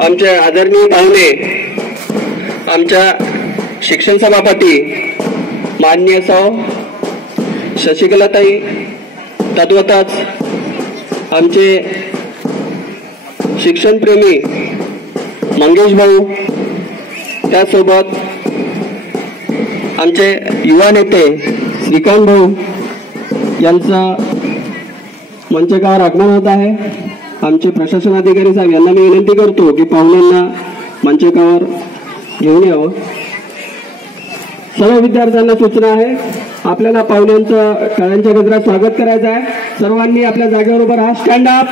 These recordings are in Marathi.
आमचे आदरणीय पाहुणे, आमच्या शिक्षण सभापती माननीय सौ शशिकलाताई, तद्वतच आमचे शिक्षणप्रेमी मंगेश भाऊ, त्यासोबत आमचे युवा नेते श्रीकांत भाऊ यांचं मंचकावर आगमन होत आहे। आमचे प्रशासन अधिकारी साहेब यांना मी विनंती करतो की पाहुण्यांना मंचकावर घेऊन यावं। सर्व विद्यार्थ्यांना सूचना आहे, आपल्याला पाहुण्यांचं टाळ्यांच्या गजरात स्वागत करायचं आहे। सर्वांनी आपल्या जागेवर उभं राहा, स्टँड अप।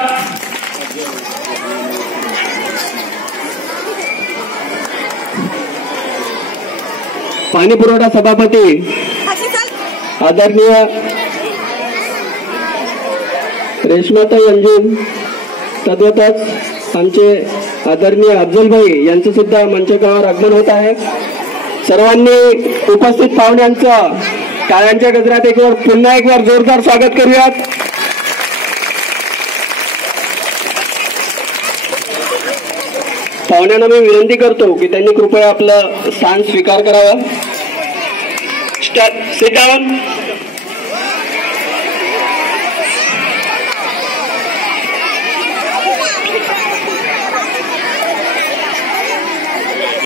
पाणी पुरवठा सभापती आदरणीय रेश्माताई अंजुम, तद्वतच आमचे आदरणीय अफजल भाई यांचं सुद्धा मंचकावर आगमन होत आहे। सर्वांनी उपस्थित पाहुण्यांचं टाळ्यांच्या गजरात पुन्हा एक बार जोरदार स्वागत करूयात। पाहुण्यांना मी विनंती करतो की त्यांनी कृपया आपलं स्थान स्वीकार करावं। Sit down.